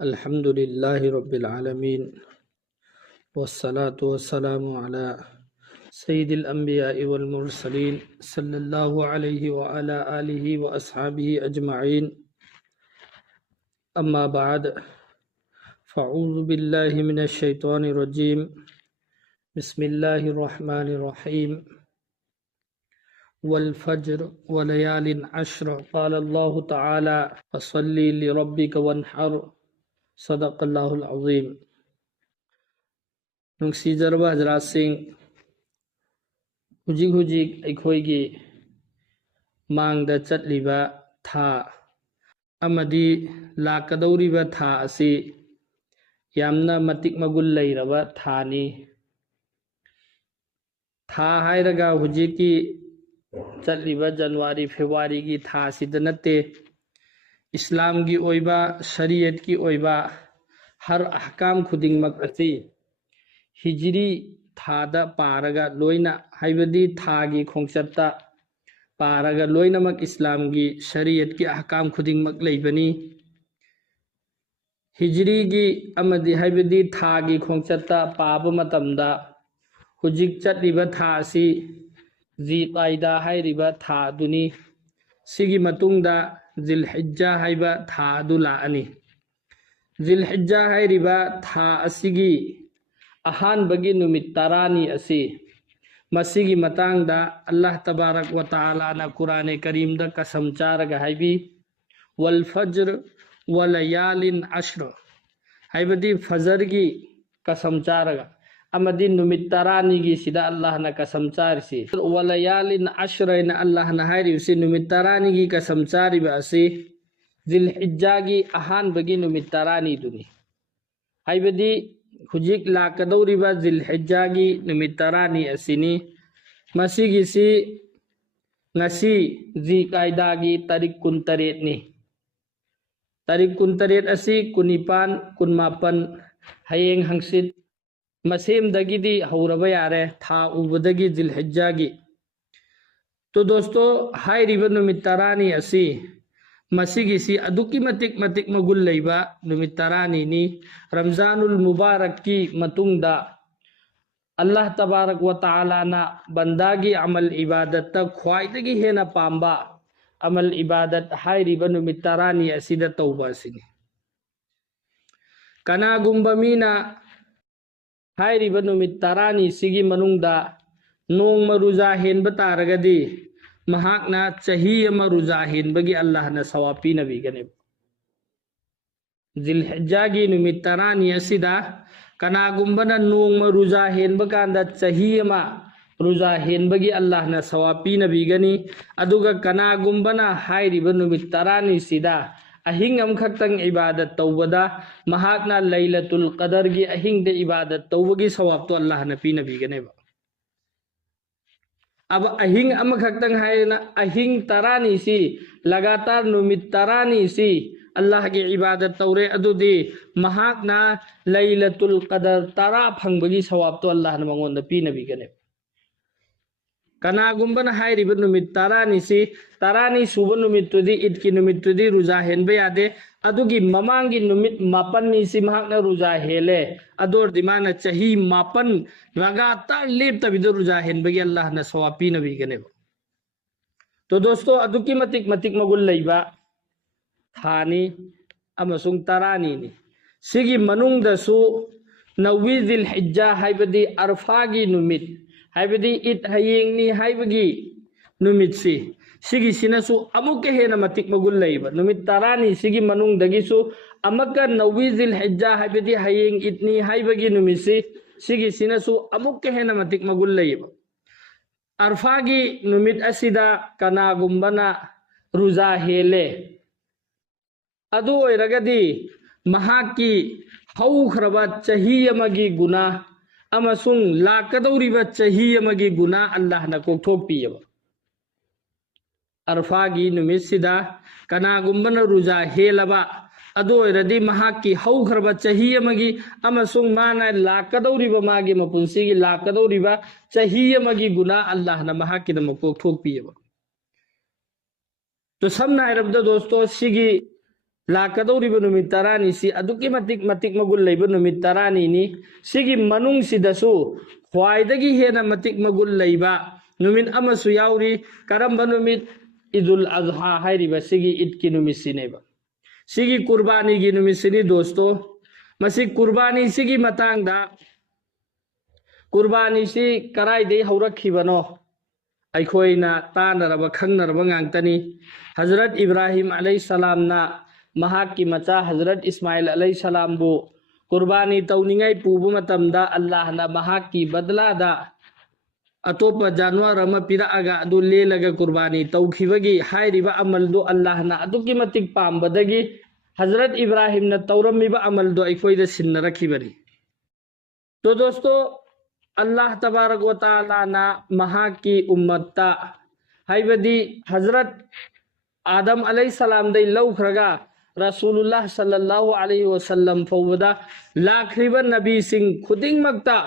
अल्हम्दुलिल्लाहि रब्बिल आलमीन वस्सलातु वस्सलामु अला सय्यिदिल अंबिया'i वल मुरसलीन सल्लल्लाहु अलैहि व अला आलिहि व अस्हाबिहि अजमईन। अम्मा बाद फ़अऊज़ु बिल्लाहि मिनश शैतानिर रजीम। बिस्मिल्लाहिर रहमानिर रहीम। वल फज्र व लयालिन अश्र। क़ाल अल्लाहु तआला फसल्लि लिरब्बिका वन्हर। सदक़ल्लाहुल अज़ीम। नुंसीजरबा हजरातसिंग, हुजिक हुजिक अखोइगी मांगदा चटलिबा था अमदी लाकदौरिबा था असि यामना मतिक मगुल लैरबा थानी। था हायरगा हुजिकी चटलिबा जनवरी फेब्रुआरी की था सिदा नत्ते, इस्लाम की ओइबा शरीयत की ओइबा हर अहकाम खुदिंगमक असि हिजरी थादा पारगा लोइना हाइबदी थागी खोंगचत्ता पारगा लोइनमक इस्लाम की शरीयत की अहकाम खुदिंगमक लैबनी। हिजरी की अमदी हाइबदी थागी खोंगचत्ता पाबा मतमदा हुजिक चटलिबा था असि ज़िक़ाइदा हाइरिबा था दुनी। सिगी मतुंगदा ज़िलहिज्जा हाइबा था दु लाअनी। ज़िलहिज्जा हाइरिबा था असिगी अहानबगी नुमित तरानी असि मसिगी मतंगदा अल्लाह तबारक व तआला ना कुरान करीम दा कसम चारगा हाइबी वल फज्र व लयालिन अश्र हाइबदी फजर की कसम चारगा अमदी नुमित तरानी की सिदा अल्लाह ना कसम चारसी व लयालिन अश्र ना अल्लाह ना हाइरिबसी नुमित तरानी की कसम चारिबा असि ज़िलहिज्जा की अहानबगी नुमित तरानी दुनी। हाइबदी हुजिक लाकदौरिबा ज़िलहिज्जा की नुमित तरानी असिनी मसिगिसी ngasi ज़िक़ाइदागी तारीख 23 ni तारीख 23 asi kunipan kunmapan hayeng hangsit मसेमदगिदी हौरबा यारे था उबदगी ज़िलहिज्जागी। तो दोस्तों हाइरिबा नुमित तरानी असि मसिगिसी अदुकी मतिक मतिक मगुल लैबा नुमित तरानी नि रमजानुल मुबारक की मतुंगदा अल्लाह तबारक व तआला ना बंदागी अमल इबादत ख्वाइदगी हेना पांबा अमल इबादत हाइरिबा नुमित तरानी असिदा तौबा सिनी। कनागुंबा मीना हाइरिबा नुमित तरानी सिगी मनुंगदा नोंगमा रुजा हेनबा तारगदी महाकना चही अमा रुजा हेनबगी अल्लाह ना सवाब पीनबीगने। ज़िलहिज्जा की नुमित तरानी असिदा कनागुंबना नोंगमा रुजा हेनबा कांदा चही अमा रुजा हेनबगी अल्लाह ना सवाब पीनबीगनी। अदुगा कनागुंबना हाइरिबा नुमित तरानी सिदा अहिंग अमखक्तंग इबादत तौबदा महाकना लैलतुल क़दर की अहिंग दे इबादत तौबगी सवाब तो अल्लाह ना पीनबीगनेबा। अब अहिंग अमखक्तंग हाइना अहिंग तरानी सी लगातार नुमित तरानी सी अल्लाह की इबादत तौरे अदुदी महाकना लैलतुल क़दर तरा फंगबगी सवाब तो अल्लाह ना मंगोंदा पीनबीगने। कनागुंबना हाइरिबा नुमित तरानी सी तरानी सुबा नुमितुदी ईद की नुमितुदी रुजा हेनबा यादे अदुगी ममांगी नुमित मापन्नी सी महाकना रुजा हेले अदोर दिमाना चही मापन लगातार लेपतबिदो रुजा हेनबगी अल्लाह ना सवाब पीनबीगने। तो दोस्तों अदुकी मतिक मतिक मगुल लैबा थानी अमसुंग तरानी नि सिगी मनुंगदसु नवी ज़िलहिज्जा हाइबदी अरफागी नुमित हाइबदी ईद हयेंगनी हाइबगी नुमित सिगी सिनसु अमुक हेना मतिक मगुल लैबा नुमित तरानी सिगी मनुंगदगिसु अमका नवी ज़िलहिज्जा हाइबदी हयेंग ईदनी हाइबगी नुमित सिगी सिनसु अमुक हेना मतिक मगुल लैबा। अरफागी नुमित असिदा कनागुंबना रुजा हेले अदु ओइरगदी महाकी हौख्रबा चही अमगी गुना अमसुंग लाकदौरिबा चही अमगी गुना अल्लाह ना कोकथोकपीयबा। अरफागी नुमित सिदा कनागुंबना रुजा हेलबा अदु ओइरदी महाकी हौख्रबा चही अमगी अमसुंग माना लाकदौरिबा मागी मपुंसिगी लाकदौरिबा चही अमगी गुना अल्लाह ना महाकी दम कोकथोकपीयबा। तो समना हाइरबदा दोस्तों सिगी लाकदौरिब नुमित तरानी सी अदुकी मतिक मतिक मगुल लेब नुमित तरानी नि सिगी मनुंग सिदसु ख्वाइदगी हेना मतिक मगुल लेबा नुमित अमसु याउरी करम्बा नुमित ईदुल अजहा हाइरिबा सिगी ईद की नुमित सिनेबा सिगी कुर्बानी की नुमित सिनी दोस्तों मसी कुर्बानी सिगी मतंगदा कुर्बानी सी कराइदे हौरखिबनो अखोइना तानरबा खंगनरबा गांगतनी हजरत इब्राहिम अलैहिस्सलाम ना महाक की मचा हजरत इस्माइल अलैहिस्सलाम बु कुर्बानी तौनिंगाई पुबु मतमदा अल्लाह ना महाक की बदलादा अतोप जानवर अमा पिरागा अदु लेलगा कुर्बानी तौखिबगी हाइरिबा अमलदो अल्लाह ना अदुकी मतिक पामबदगी हजरत इब्राहिम ना तौरमिबा अमलदो अखोइदा सिन्नरखिबनी। तो दोस्तों अल्लाह तबारक व तआला ना महाक की उम्मत्ता हाइबदी हजरत आदम अलैहिस्सलाम दे लौखरगा रसूलुल्लाह सल्लल्लाहु अलैहि वसल्लम फौबदा लाखरिबा नबी सिंह खुदिंग मक्ता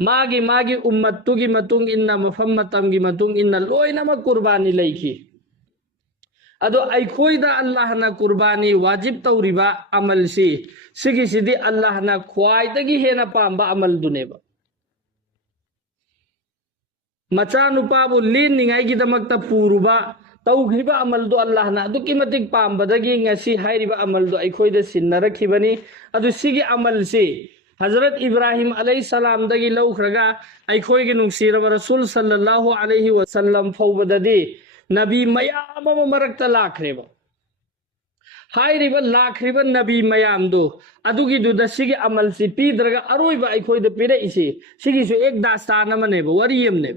मागी मागी उम्मत्तुगी मतुंग इन्ना मफम मतमगी मतुंग इन्ना लोइनम कुर्बानी लैखी अदो अखोइदा अल्लाह ना कुर्बानी वाजिब तौरिबा अमल सिगी अल्लाह ना ख्वाइदगी हेना पांबा अमल दुनेबा मचा नुपाबु लेनिंगाइगिदमक्ता पुरुबा तौखिबा अमलदो अल्लाह ना अदुकी मतिक पांबदगी ngasi हाइरिबा अमलदो अखोइदा सिन्नरखिबनी अदु सिगी अमल से हजरत इब्राहिम अलैहिस्सलाम दगी लौखरगा अखोइगे नुंगसिरबा रसूल सल्लल्लाहु अलैहि वसल्लम फौबददी नबी मयाम मरक्ता लाखरेबा हाइरिबा लाखरिबा नबी मयामदो अदुगी दुदा सिगी अमल से पीद्रगा अरोइबा अखोइदा पिरइसे सिगिसु एक दास्तान अमनेबा वरियमने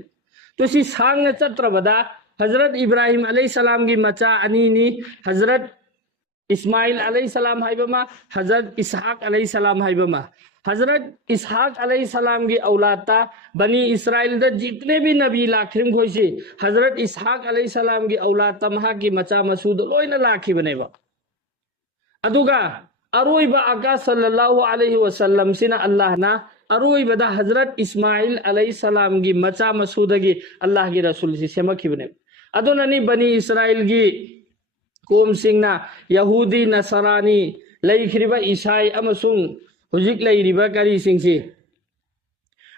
तो सी सांग चत्रबदा हजरत इब्राहिम अलैहिस्सलाम की मचा अनीनी हजरत इस्माइल अलैहिस्सलाम हाइबमा हजरत इसहाक अलैहिस्सलाम हाइबमा हजरत इसहाक अलैहिस्सलाम की औलादा बनी इसराइल द जितने भी नबी लाखरिम खोइसे हजरत इसहाक अलैहिस्सलाम की औलादा महा की मचा मसूद लोइना लाखि बनेबा अदुगा अरोइबा आका सल्लल्लाहु अलैहि वसल्लम सिना अल्लाह ना अरोइबदा हजरत इस्माइल अलैहिस्सलाम की मचा मसूदगी अल्लाह की रसूल से सेमखिबने अदुननी बनी इसराइल की कोम सिंगना यहूदी नसरानी लैखरिबा ईसाई अमसुंग हुजिक लैरिबा करी सिंगसी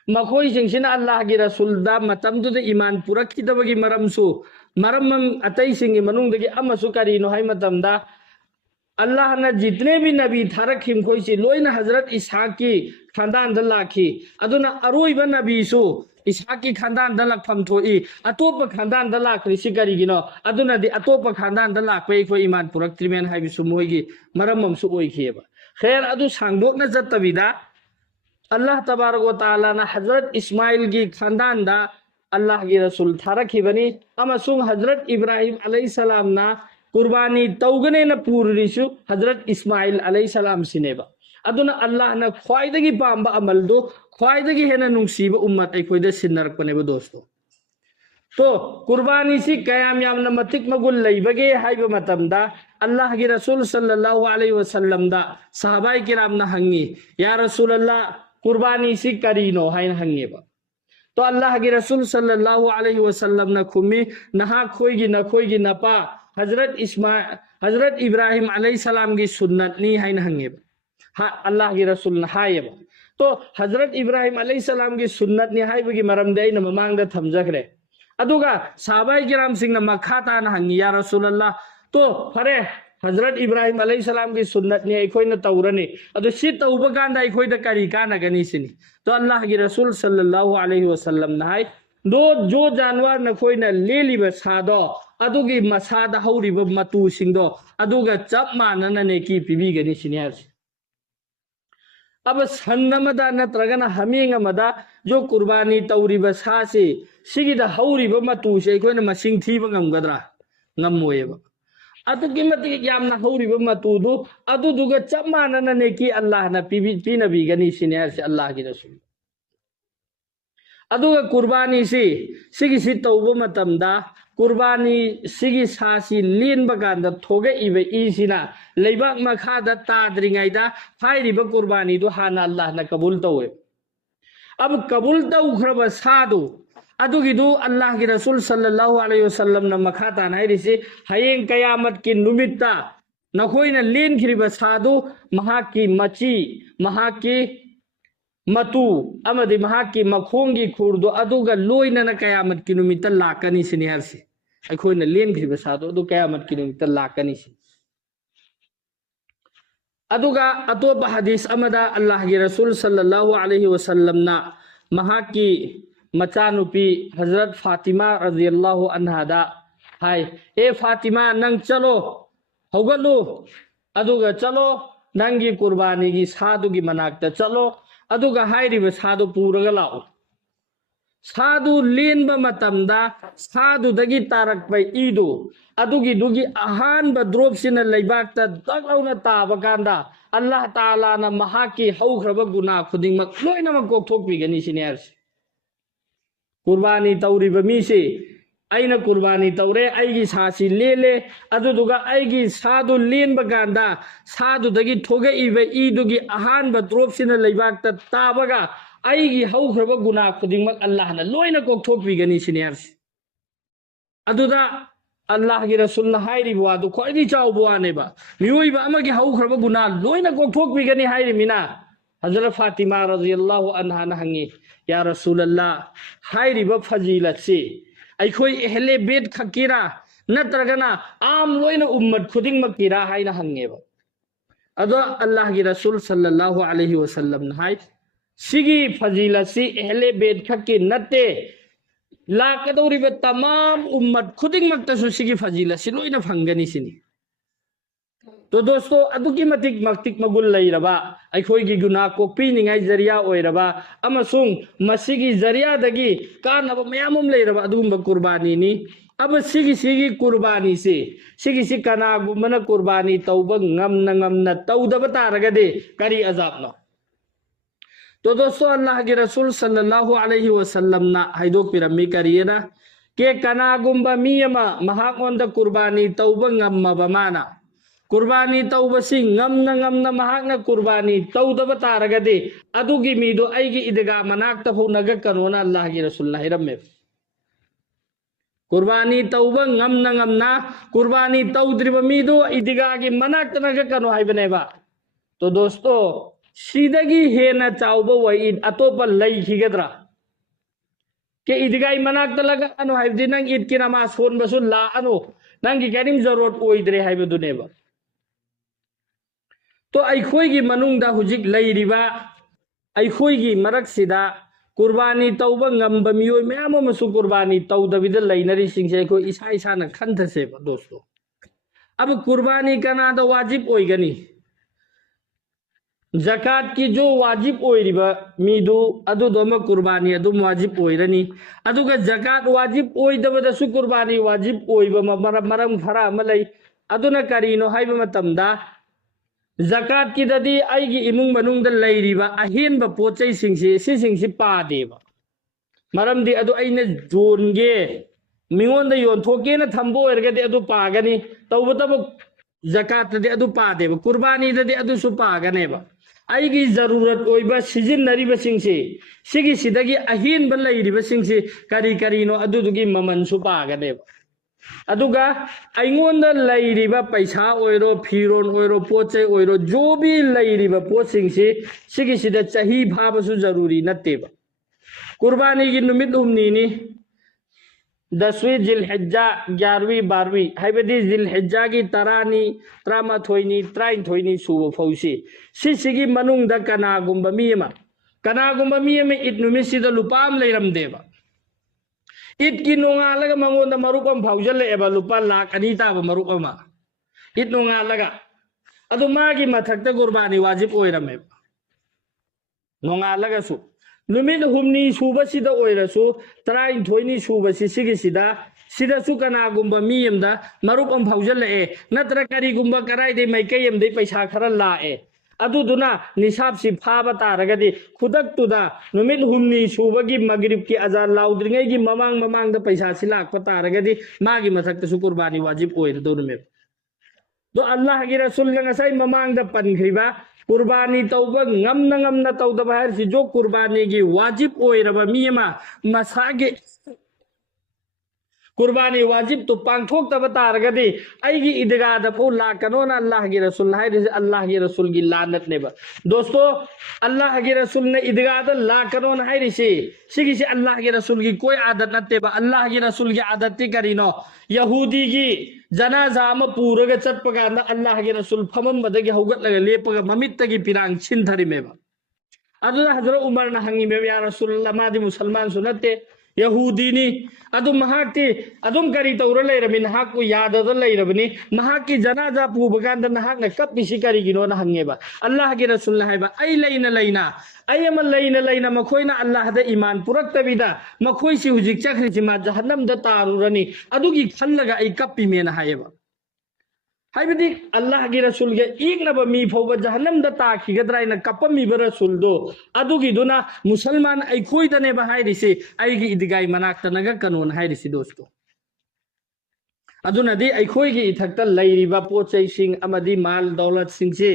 मखोई सिंगसिना अल्लाह की रसूलदा मतमदुद ईमान पुरखिदबगी मरमसु मरम अतई सिंगी मनुंगदगी अमसु करीनो हाय मतमदा अल्लाह ने जितने भी नबी थारखिम खोइसी लोइना हजरत इसहाक की खानदान द लाखी अदुना अरोइबा नबीसु इसहाक की खानदान द लाखफम थोई अतोप खानदान द लाखरि सिकरिगिनो अदुना दि अतोप खानदान द लाखपै खो ईमान पुरक्त्रिमेन हाइबिसु मोइगी मरममसु ओइखिएबा खैर अदु सांगदोकना जत्तबिदा अल्लाह तबारक व तआला ना हजरत इस्माइल की खानदान दा अल्लाह की रसूल थारखिबनी अमसुंग हजरत इब्राहिम अलैहिस्सलाम ना कुर्बानी तौगने न पूरिसु हजरत इस्माइल अलैहिस्सलाम सिनेबा अदुना अल्लाह ना ख्वाइदगी पांबा अमल दो ख्वाइदगी हेना नुंगसीबा उम्मत अखोइदा सिन्नरकपनेबा दोस्तों। तो कुर्बानी सी कयाम यामना मतिक मगुल लैबगे हाइबा मतमदा अल्लाह की रसूल सल्लल्लाहु अलैहि वसल्लम दा सहाबाई किराम ना हंगी या रसूल अल्लाह कुर्बानी सी करीनो हाइन हंगेबा तो अल्लाह की रसूल सल्लल्लाहु अलैहि वसल्लम ना खुमी नहा खोइगी नपा हजरत इब्राहिम अलैहिस्सलाम की सुन्नत नी हाइन हंगेबा हा अल्लाह की रसूल ना हायबा तो हजरत इब्राहिम अलैहिस्सलाम की सुन्नत नी हाइबगी मरमदे न ममांगदा थमजखरे अदुगा सहाबाई किराम सिंह मखा ताना हंगी या रसूल अल्लाह तो फरे हजरत इब्राहिम अलैहिस्सलाम की सुन्नत ने अखोइना तौरनी अदु सि तौबा कांदा अखोइदा करी कानगनी सिनी तो अल्लाह की रसूल सल्लल्लाहु अलैहि वसल्लम ना हाय दो जो जानवर नखोइना लेलिबा सादो अदुगी मसादा हौरिबा मतु सिंगदो अदुगा चप मानना ने की पिबिगनी सिनी हारसी अब सन्नमदा नत्रगना हमेंगमदा जो कुर्बानी तौरिबा सासे सिगिदा हौरिबा मतु से अखोइना मसिंग थीबा ngamgadra ngammoyeba अतुकी मतिक यामना हौरिबा मतुदु अदुदुगा चप मानना ने की अल्लाह ना पिनबीगनी सिनी हारसी अल्लाह की रसूल अदुगा कुर्बानी सिगी तौबा मतमदा कुर्बानी सिगी सासी लेनबा कांदा थोगे इबे इसिना लेबाक मखादा ताद्रिङाइदा फाइरिबा कुर्बानी दो हाना अल्लाह ना कबूल तौवे अब कबूल तौखरबा सादु अदुगिदु अल्लाह की रसूल सल्लल्लाहु अलैहि वसल्लम ना मखा ताना हाइरिसे हयें कयामत की नुमित्ता नखोइना लेनखिरिबा सादु महाकी मची महाकी मतु अमदि महाकी मखोंगी खुरदो अदुगा लोइना कयामत की नुमित लाकनी सिनी हरसी अखोइना लेनखिरिबा सादु अदु कयामत की नुमित लाकनी सि अदुगा अतोप हदीस अमदा अल्लाह की रसूल सल्लल्लाहु अलैहि वसल्लम ना महाकी मचानुपी हजरत फातिमा रज़ियल्लाहु अन्हा दा हाय ए फातिमा नंग चलो हौगलु अदुगा चलो नंगी कुर्बानी की साधु की मनाक्ता चलो अदुगा हायरिबा साधु पूरगा लाओ साधु लेनबा मतमदा साधु दगी तारकपा इदु अदुगी दुगी अहानबा ड्रॉप सिना लैबाकता दगलौना ताबा कांदा अल्लाह ताला ना महाकी हौख्रबा गुना खुदिंगमक लोइनमक कोकथोकपिगनी सिने हरसी कुर्बानी तौरिबा मीसे अइना कुर्बानी तौरे आइगी सासी लेले अदुदुगा आइगी साधु लेनबा कांदा साधु दगी थोगे इबा इदुगी अहानबा ड्रॉप सिना लैबाकता ताबगा आइगी हौख्रबा गुना खुदिंगमक अल्लाह ना लोइना कोकथोकपिगनी सिने हरसी अदुदा अल्लाह की रसूल ना हाइरिबा वादु खोइदि चाउबवानेबा मियोइबा अमगी हौख्रबा गुना लोइना कोकथोकपिगनी हाइरिमिना हजरत फातिमा रज़ियल्लाहु अन्हा ना हंगी या रसूल अल्लाह हाइरिबा फजीलतसी अखोई एहले बेद खकीरा नत्रगना आम लोइना उम्मत खुदिंगमकीरा हाइना हंगेबा अदो अल्लाह की रसूल सल्लल्लाहु अलैहि वसल्लम ना हाइ सिगी फजीलतसी एहले बेद खकी नते लाकदौरिबा तमाम उम्मत खुदिंगमक्तसु सिगी फजीलतसी लोइना फंगनी सिनी तो दोस्तों अदुकी मतिक मक्तिक मगुल लैरबा अखोइगी गुना कोकपीनिंगाई जरिया ओइरबा अमसुंग मसिगी जरिया दगी कानबा मयामुम लैरबा अदुगुम्बा कुर्बानी नी अब सिगी कुर्बानी से सिगी कनागुम्बना कुर्बानी तौबा ngamna तौदबा तारगदे करी अजाब न तो दोस्तों अल्लाह के रसूल सल्लल्लाहु अलैहि वसल्लम ना हाइदोक पिरम्मी करियना के कनागुम्बा मियमा महाकोंदा कुर्बानी तौबा ngamma माना कुर्बानी तौबसी ngamna महाकना कुर्बानी तौदबा तारगदे अदुगी मीदो आइगी इदगा मनाक्ता फौनगा कनोना अल्लाह की रसूल ना हिरम्मे कुर्बानी तौबा ngamna कुर्बानी तौद्रिबा मीदो इदगा की मनाक्ता नगा कनो हाइबनेबा तो दोस्तों सीदगी हेना चाउबा वईद अतोपा लैखिगद्रा के इदगाई मनाक्ता लगा अनु हाइबदि नंग ईद की नमाज सोनबसु ला अनु नंगी करीम जरूरत ओइद्रे हाइबदुनेबा तो अखोइगी मनुंगदा हुजिक लैरिबा अखोइगी मरकसिदा कुर्बानी तौबा ngamba मियोय मयाम अमसु कुर्बानी तौदबिदा लैनरी सिंगसे अखोइ इसा इसाना खंथसेबा दोस्तों अब कुर्बानी कनादा वाजिब ओइगनी जकात की जो वाजिब ओइरिबा मीदु अदुदोमा कुर्बानी अदुम वाजिब ओइरनी अदुगा जकात वाजिब ओइदबदसु कुर्बानी वाजिब ओइबा मरम खरा अमा लै अदुना करीनो हाइबा मतमदा जकात की ददी आइगी इमुंग मनुंगदा लैरिबा अहेनबा पोचै सिंगसे पादेबा मरमदि अदु अइना जोनगे मिंगोंदा योनथोकेना थंबो ओइरगदि अदु पागनी तौबतब जकात ददी अदु पादेबा कुर्बानी ददी अदु सु पागनेबा आइगी जरूरत ओइबा सिजिनरिबा सिंगसे सिगी सिदगी अहेनबा लैरिबा सिंगसे करीनो अदुदुगी ममन सु पागनेबा अदुगा अइंगोंदा लैरिबा पैसा ओइरो फिरोन ओइरो पोचे ओइरो जो भी लैरिबा पोसिंगसे सिगी सिदा चाही भाबसु जरूरी नत्तेबा कुर्बानी की नुमित हुमनी 10वीं जिलहिज्जा 11वीं 12वीं हाइबदी जिलहिज्जा की 13नी 13थोइनी 23थोइनी सुबो फौसी सिसिगी मनुंगदा कनागुम्बा मियमा इत नुमिसिदा लुपाम लैरमदेबा इत की नोंगालगा मंगोंदा मरुपम फाउजलेबा लुपा लाख अनि ताबा मरुपमा इत नोंगालगा अदु मागी मथक्ता कुर्बानी वाजिब ओइरमे नोंगालगासु नुमित हुमनी सुबसिदा ओइरसु 23थोइनी सुबसि सिगिसिदा सिदसु कनागुम्बा मियमदा मरुपम फाउजले नत्र करिगुम्बा कराइदे मैकयमदे पैसा खरा लाए अदुदुना निसाब सि फाबा तारगदि खुदक्तुदा नुमित हुमनी सुबगी मगरिब की अजान लाउद्रिंगै की ममांग पैसा सि लाकपा तारगदि मागी मथक्तसु कुर्बानी वाजिब ओइरदोनुमे तो अल्लाह की रसूल नगसाई ममांग पनख्रिबा कुर्बानी तौबा ngamna तौदबा हरसि जो कुर्बानी की वाजिब ओइरबा मियमा मसागे कुर्बानी वाजिब तो पांथोक तब तारगदी आईगी ईदगाह फो लाकनोना अल्लाह की रसूल है अल्लाह की रसूल की लानत ने दोस्तों अल्लाह के रसूल ने ईदगाह लाकनोन है सिगी अल्लाह के रसूल की कोई आदत नते अल्लाह की रसूल की आदत करीनो यहूदी की जनाजा पूरग चटपकान अल्लाह के रसूल फमंबदगी हौगतलग लेपग ममित्तगी पिरांग छिनथरिमेबा हजरत उमर ने हंगी में या रसूल मादी मुसलमान सुनते यहूदीनी करी तौर लेरमिन को यादद लेरबनी की जनाजा पुबकान कपी करीगिनो हंगेबा अल्लाह के रसूल लेना मखोना अल्लाह ईमान पुरक्तबिदा मखोइसी हुजिक चखरिसी मा जहन्नम द तारुरनी अदुगी खल्लगा आई कपी मेना हायेबा हाइबदी अल्लाह की रसूल के इगनब मी फौब जहन्नम द ताखिगद्राइना कपमीब रसूल दो अदुगी दुना मुसलमान अखोइदने बहाइरिसे आइगी इदगाई मनाक्तनगा कानून हाइरिसे दोस्तों अदुनदी अखोइगी इथक्त लैरिबा पोचैसिंग अमदी माल दौलत सिंगसे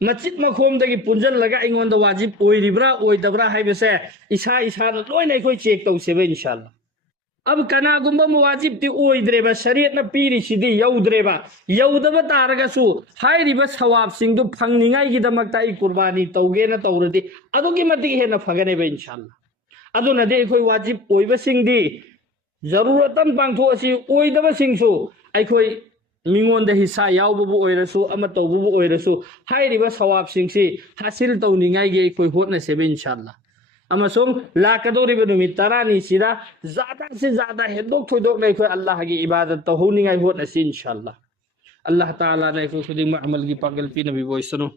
मचित मखोमदगी पुंजलगा अइंगोंदा वाजिब ओइरिब्रा ओइदब्रा हाइबसे इसा इसाना लोइना अखोइ चेक तौसेबे इंशाअल्लाह अब कनागुंबा वाजिब ओइद्रेबा शरीयत न पीरिसिदी यौद्रेबा यौदबा तारगसु हाइरिबा सवाब सिंगदु फंगनिंगाइगिदमक्ता आई कुर्बानी तौगेना तौरदि अदुगी मतिग हेना फगनेबा इंशाअल्लाह अदुनदि अखोइ वाजिब ओइबसिंगदि जरूरतन पांगथोअसि ओइदबसिंगसु अखोइ मिंगोंद हिस्सा यावबबु ओइरसु अमा तौबबु ओइरसु हाइरिबा सवाब सिंगसि हासिल तौनिंगाइगे अखोइ होतनसेबा इंशाअल्लाह लाकदोरिब नुमित तरानी सिदा ज्यादा से ज्यादा हेदोक थोइदोक नै खोइ अल्लाह की इबादत तौनिंगाइ होतनसि इंशाअल्लाह अल्लाह ताला ने खुदिंग अमल की पागल पी नबी बोइसनो